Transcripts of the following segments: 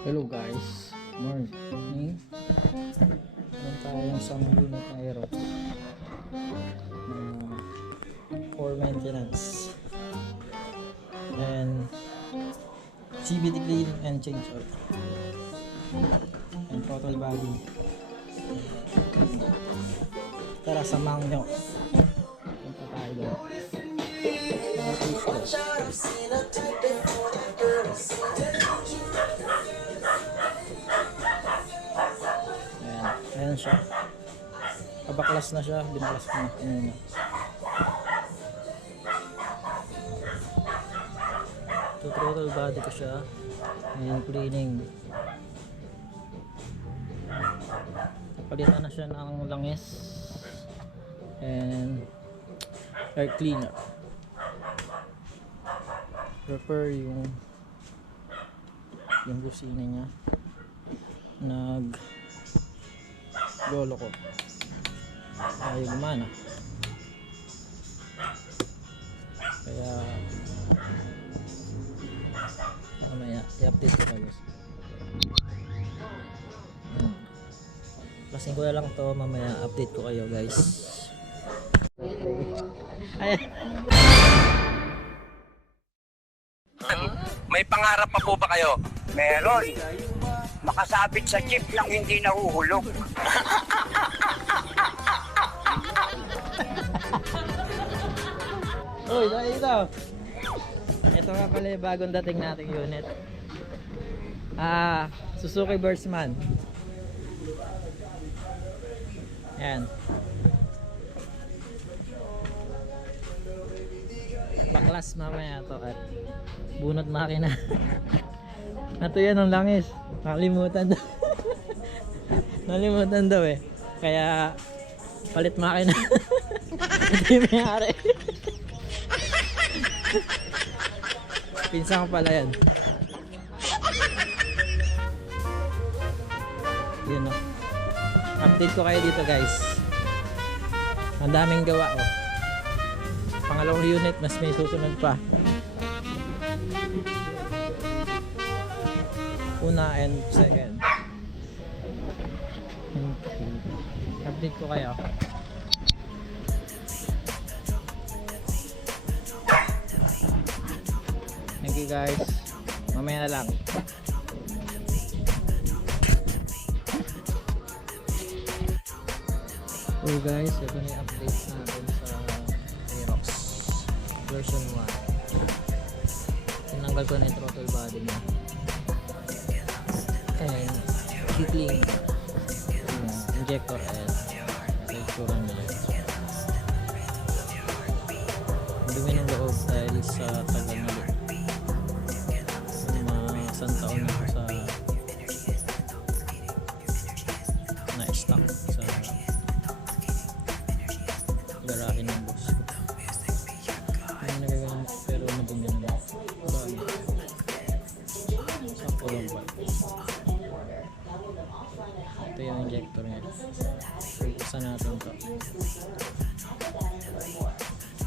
Hello guys, morning. Meron tayong isang unit na Aerox for maintenance and CVT cleaning and change oil and total body. Tara, samahan nyo. Punta tayo doon. Ayan siya. Kabaklas na siya. Binaklas ko na kanina. Total body ko siya. Ayan, cleaning. Napalitan na siya ng langis and air cleaner. Repair yung busina niya. Lolo ko ay gumana, kaya mamaya i-update ko kayo. Lasing ko na lang to, mamaya update ko kayo guys. Ayan. May pangarap pa po ba kayo? Meron. Makasabit sa jeep nang hindi nahuhulog. Uy, ito. Ito nga pala yung bagong dating nating unit. Suzuki Burstman. Yan. Baklas mamaya to at bunot makina. Nato yan ang langis. Nakalimutan daw. Nalimutan daw eh. Kaya palit makina. Hindi mayari. Pinsan ko pala yan. Yun o. Update ko kayo dito guys. Ang daming gawa o. Pangalawang unit, mas may susunod pa. Una and second. Update ko kayo. Thank you guys. Mamaya na lang. So guys, ito na yung update natin sa Aerox version 1. Tinanggal ko na yung throttle body niya. And heatling injector and texture niya. Dumi ng loob dahil sa tagal na loob. Mga isang taon na ako sa na-stock sa garahe ng boss ko. Ay nagagamit pero madumi na lang. Sakto lang ba? Ito yung injector niya. Buksan natin ito.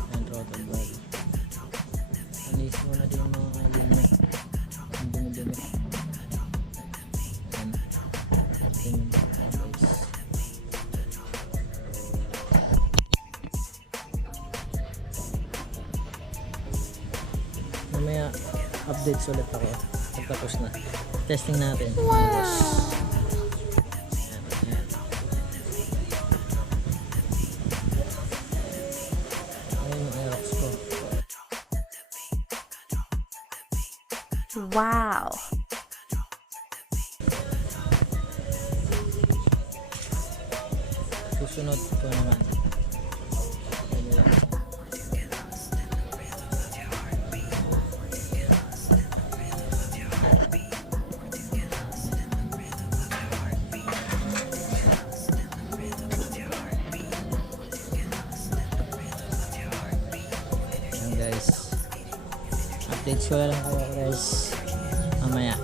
And throttle body. Alis muna din yung mga linya. Ang dumi-dumi. Ayan. Ito yung guys. Mamaya updates ulit ako pagkatapos na. Testing natin. Wow! Wow! Susunod ko naman. Ayan guys. Updates ko na lang kayo guys. Mamaya.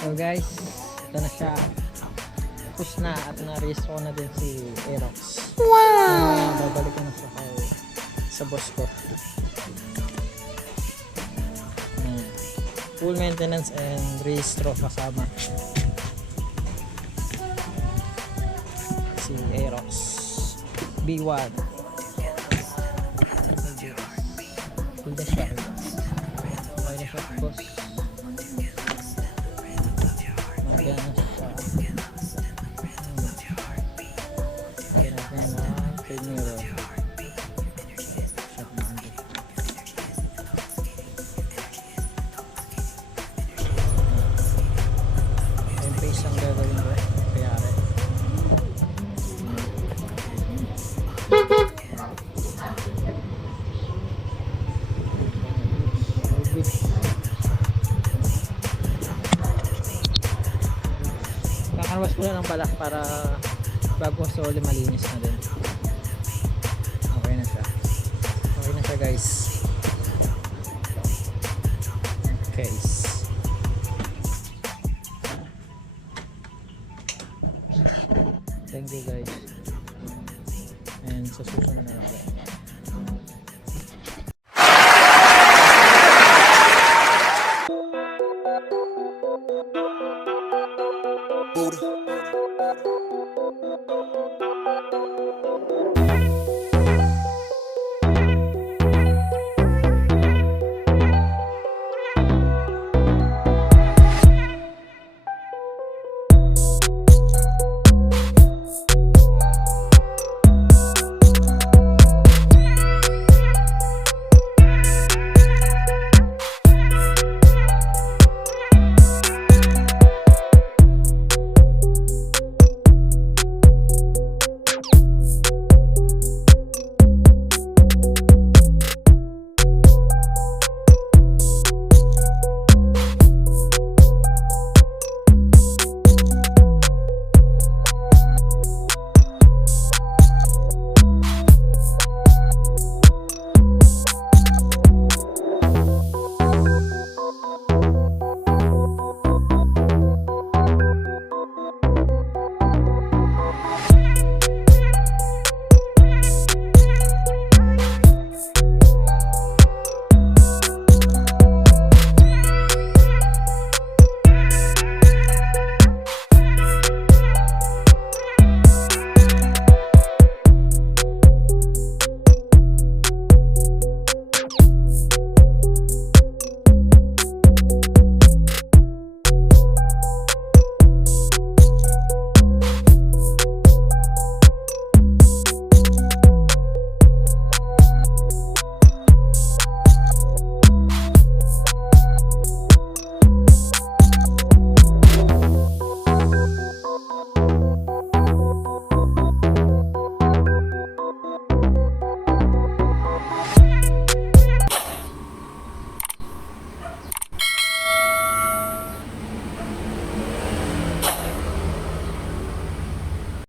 So guys, Ito na siya. Tapos na at na-restore ko na din si Aerox. Wow! Babalik ko na siya sa boss ko. Full maintenance and restore kasama si Aerox B1. Full na siya. Okay na siya boss. Magana siya. Lagyan natin ng third mirror. Yung face ang gagawin ko. Kayari. Kakarwas ko na ng balak para bago sa uli malinis na din. Okay na siya. Okay na siya guys. Okay. Thank you guys. And sa susunod na lang ulit. Buddha.